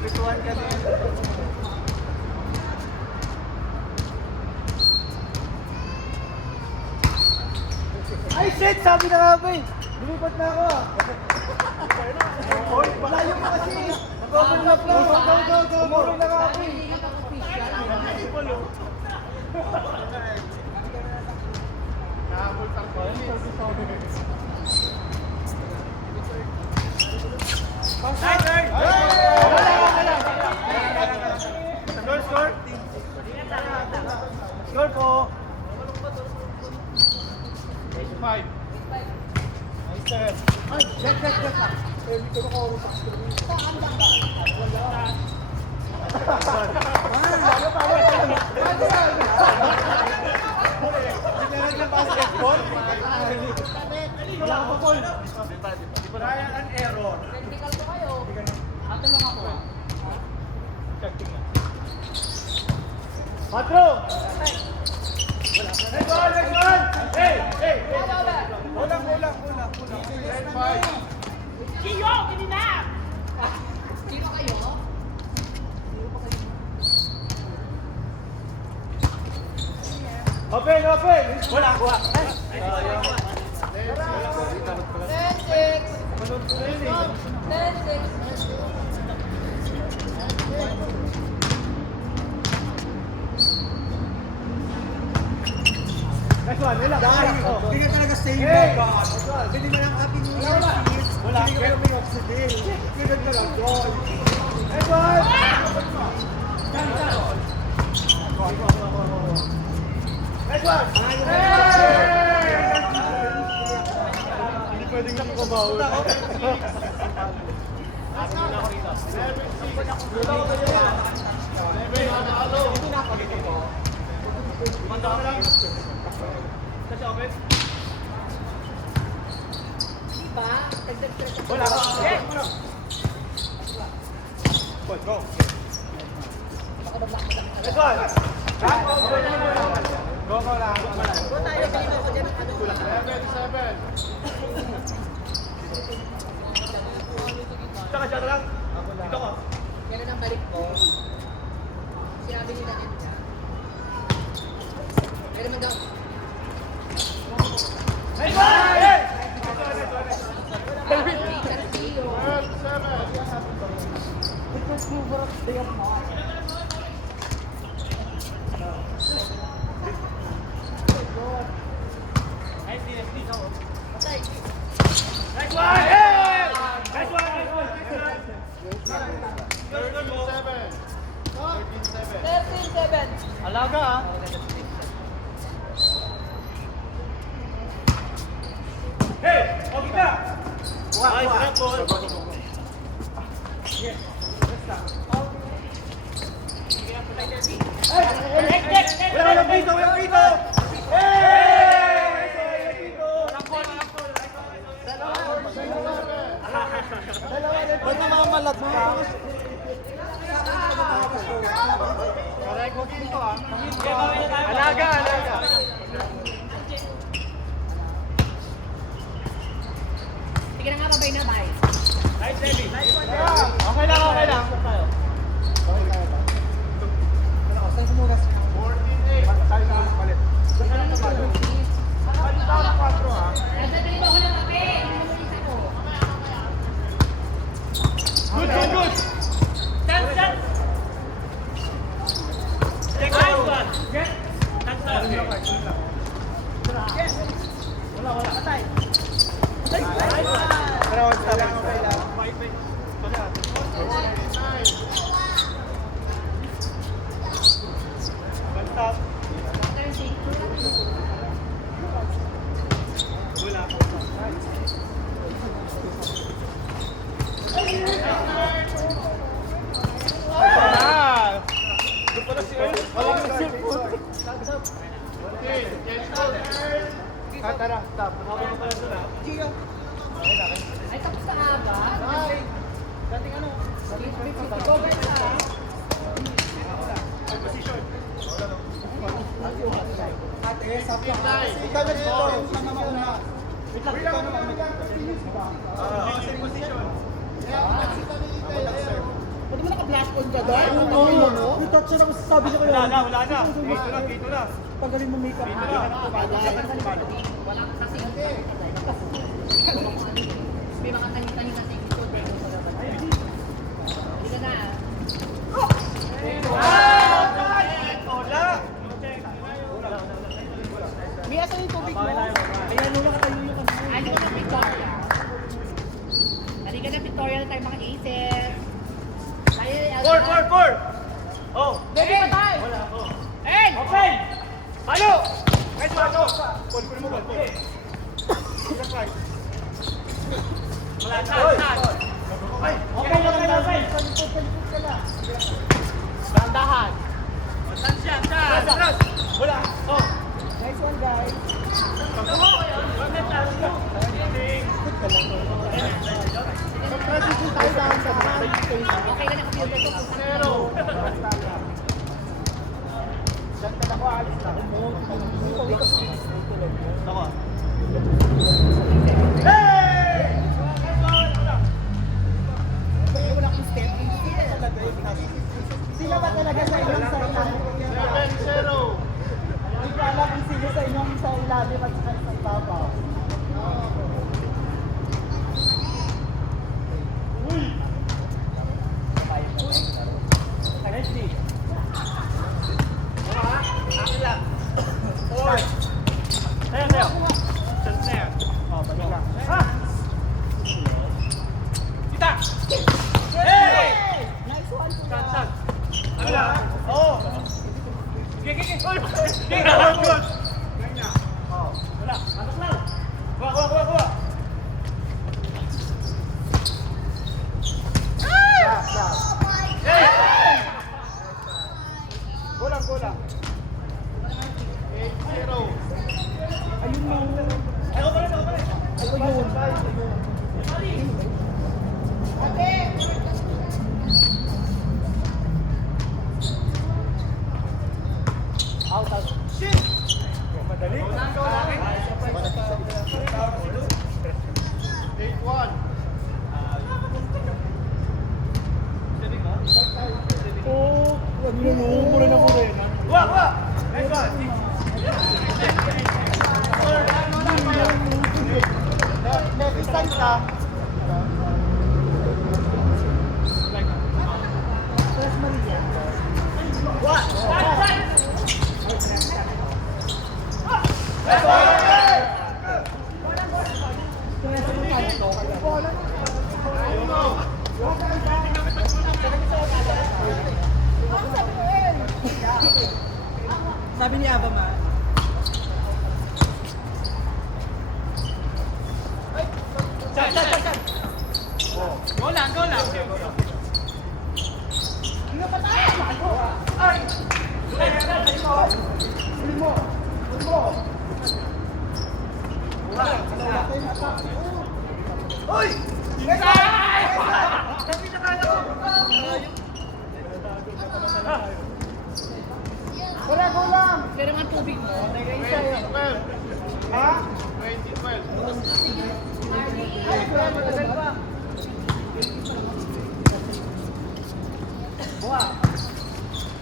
Pituan ka din. Ay shit! Sabi na nga ba eh! Lumipat na ako ah! Malayo pa kasi! Nag-overlap lang! Umurong na nga ako eh! Score! Score po! 5. Nice set. Ay, check. Dito ko ako sa screen. Basketball? Wala ka pa, Paul. Trial and error. Technical ko kayo. Ato lang ako. Checking lang. Patro! Next one! Hey! Kulang. Red 5. Kiyo! Hindi na! Sino kayo? Open! Wala. 10-6. 10-6. Next one, relax. Hindi ka talaga save Hey! God. Hindi mo lang happy new year. Wala. Hindi ka lang may oxidil. Pinag na lang God. Next one! Next one! Hindi pwedeng nakababaw. Diba? Tagdag-tagdag. Wala. Go. Next one! Go lang. Go tayo, kanina ko dyan. 7. Tsaka dyan lang. Dito ko. Kailan ang balik ko? Sinabi nila yan siya. Pero naman daw. Next one! Hey! Next one! Hey! Next one! 13-7. Alaga ah. Hey! Okay ka! Ay, sarap po. Walang pito! Ba't namamalat mo? Correct mo ginto ah. Alaga. Sige na nga, babay na, bye. Nice, Debbie. Okay lang. Saan ko muna? 14-8. Tayo na palit. Palit tayo ng 4 ha. Nagdadali ba ako ng kape? Inuulisa ko. Good. Stand. Nice one. Wala. Patay. Pero stop lang. Stop. Doon pala si Earl. Walang cellphone. Tara, stop. Ay, tapos na nga ba? Dating ano? Go back na. Ate, sabi ko. Ikaw na dito. Sama mo na. Ikaw na. Same position. Pwede mo naka-blast on ka doon? Yung touch na sabi niya kayo. Wala na. Dito na. Tanggalin mo makeup. Walang kasi. May mga tanim-tanim kasi dito. Hindi ka na. May asa yung tubig mo? Ayan, nung nakatayo yung kanina. Ano ka na Victoria? Halika na Victoria na tayo mga aces. Four! Oh! Baby, patay! Hey! Open! Halo! Guys, halo! Ball, kunin mo ball. Left right. Wala na. Ay! Okay. Dandahan. Atras! Wala! Oh! Nice one, guys. Mag-transition tayo sa marriage station. Okay ka na computer ko. Zero! Diyan ka na ko, alis na. Ako. Hey! Kaya wala akong step. Sila ba talaga sa inyong sa ilalim? 7-0! Hindi ko alam kung sino sa inyong sa ilalim at saka sa ibabaw. Sayo! Chance na yan. Oh, balik lang. Kita! Hey! Nice one, kuya. Saan? Ano lang? Oo! Sige! Good! Oh, wala. Pasok lang! Kuha! Hey! Kulang. 8-0. Ayun mo. Ako pa rin. Ayun. Ate! Out. Shit! Madali. 8-1. Oh, ano yun, mura na yun. Kuha! Next one. Next time ka. Tres Maria. Sabi ni Ava Ma, Go lang. Hoy! Wala, go lang. Pero nga tubig mo. Ha? 20-12. Ay, wala, matagal pa.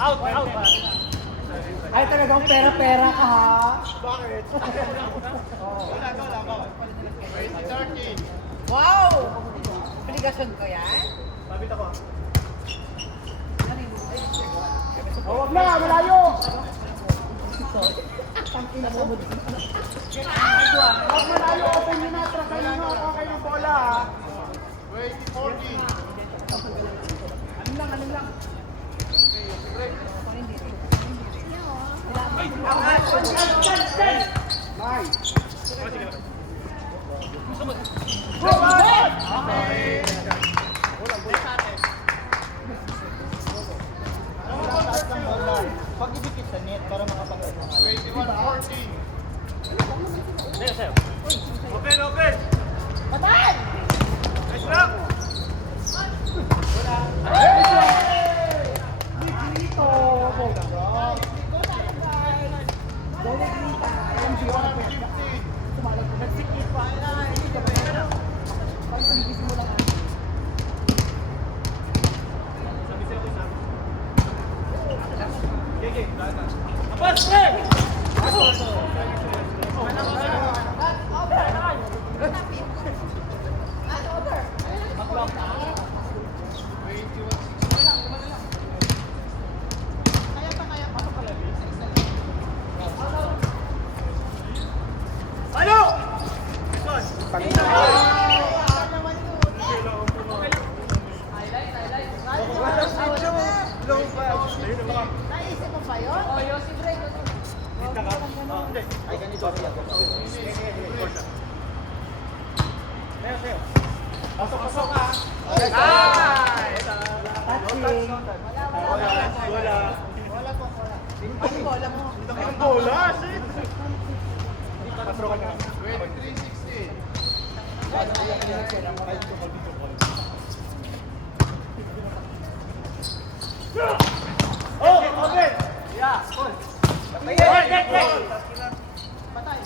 Out. ay talagang pera-pera ka ha. Bakit? Wala. 20-13. Wow! Obligasyon ko yan? Sabit ako. Oh, wag na, malayo. Wag malayo, open nyo na, trasan nyo okay ng bola ha. 20-14. Ano lang. Nice. Pag ibigit sa net para makapag-ano. 21-14. Open. Patay! Nice block. Dito! Go na dito! MG, 1-15. Sumalag ko. Nagsikip pa. Naisip mo ba yun? O, Yossi Bray. Ay, ganito. Pasok ka. Ano bola mo? Ang bola, shit! Pasok ka na. 23-16. Oh, open! Yeah, goal. Patay.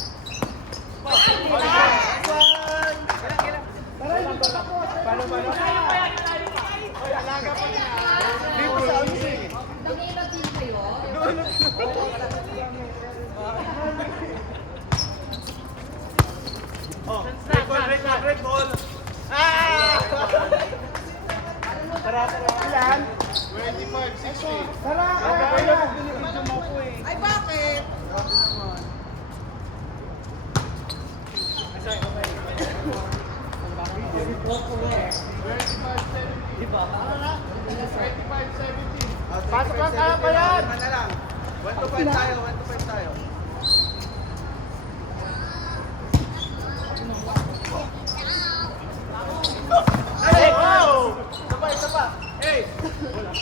Dito sa amin eh. Nangilang din kayo. Oh, break ball. Ah! Tara. Ilan? 25-16. Tara, kaya. Ay, bakit? Pasok lang ka pa yan! 1 to 5 tayo, 1 to 5 tayo. Ay! Wow! Isa pa. Hey! Tara!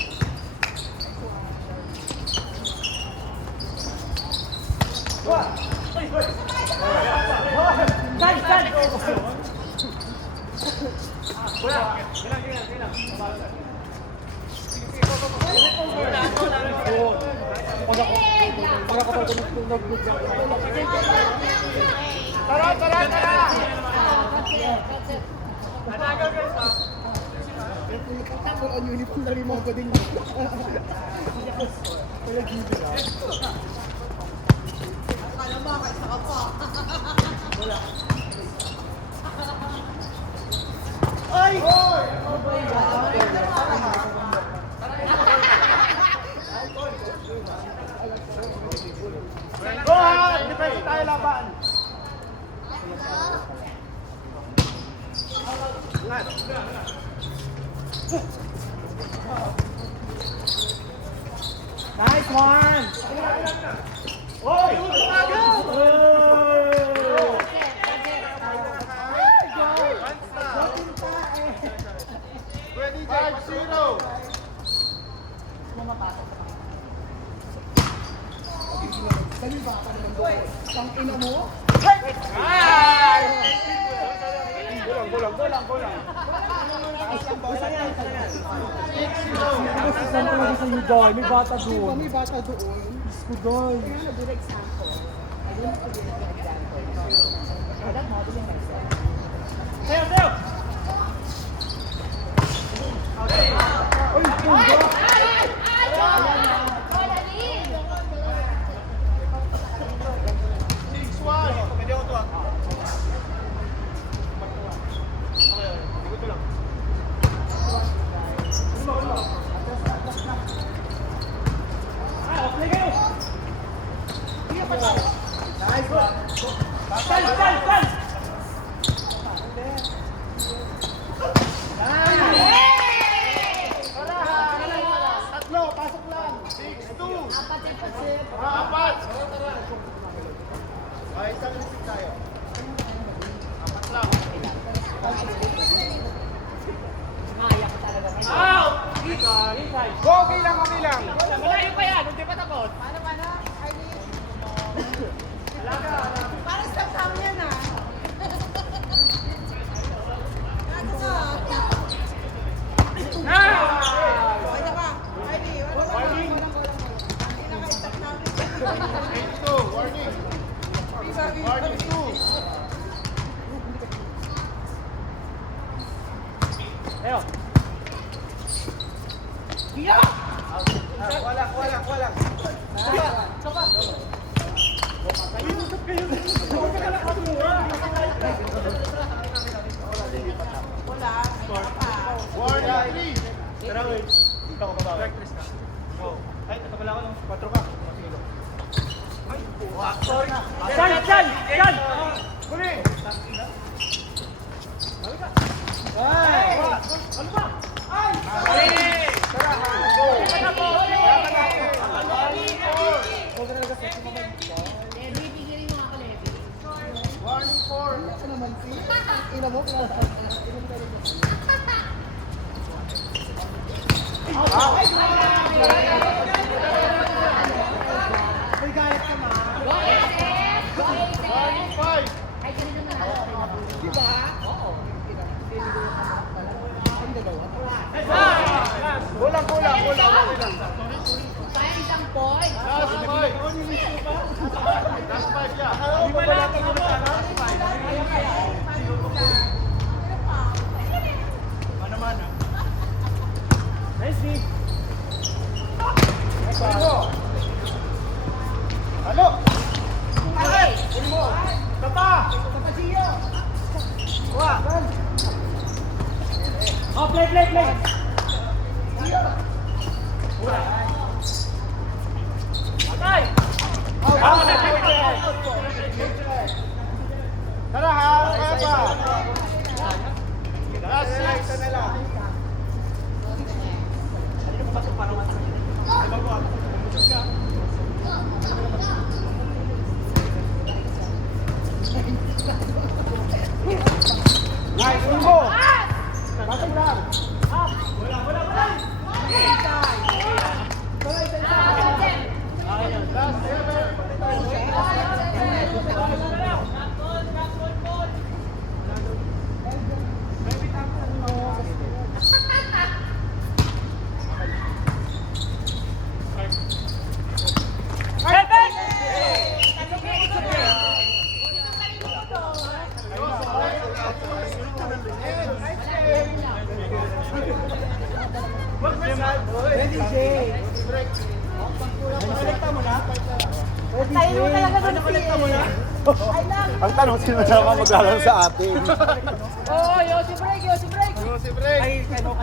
Ang uniform na rin mga bading. Go ha! Defense tayo laban! Nice one! Oy! Ready, 5-0! Dali ba ka naman doon? Ang ina mo? Gulang. Basta yan, basta yan. Saan ko lagi sa iyo, Doy? May bata doon. May bata doon. Diyos ko, Doy. Kaya good example. I don't want to be a good example. Walang modeling myself. Sayo! Ay, puga! Pwede ako to ah. Ito lang. Nice one! Sal! Tatlo, pasok lang. 6-2. Apat. Ay, isang lisik tayo. Apat lang. Maya ka talaga. Out! Okay lang. Malayo pa yan, hindi pa tapos. Paano? Parang stop yan ah. Ano ka? Wala ka. Ivy, wala ka. Warning. Hindi naka-stop namin. 8-2. Warning. Warning 2. Ayo! Wala. Wala. Tara, wait. Ikaw ka ba? Practice ka. Go. Ay, nakabala ko ng 4 ka. Sige. Ay, sorry. Yan! Huli! Ay! Ano ba? Ay! Tara, go! Huwag ka talaga sa sumamay. Levi, pigirin mo ako, Levi. Warning 4. Wala ka naman, si. Ina mo, kaya. Ina mo talaga. May galit ka, ma. Go, Aces! Go, Aces! Warning 5. Ay, ganun na nga. Di ba? Oo. Ang dalawa. Kulang. Kaya isang point. Last 5. Last 5 siya. Di ba natin mo na? Mana-mana. Nice, Vic. Halo! Okay. Tata! Oh, play. Tara ha! Kaya pa! Last 6 na lang. Nice, Ungo! Batang lang! Last 7! Ready, Jay. Nakolekta mo na? Ready, Tayo mo talaga Jay. doon Nakolekta mo na? Ay lang. Ang tanong, sino na maglalaro sa atin? Oo, Yossi break. Si Break! Ay, kayo.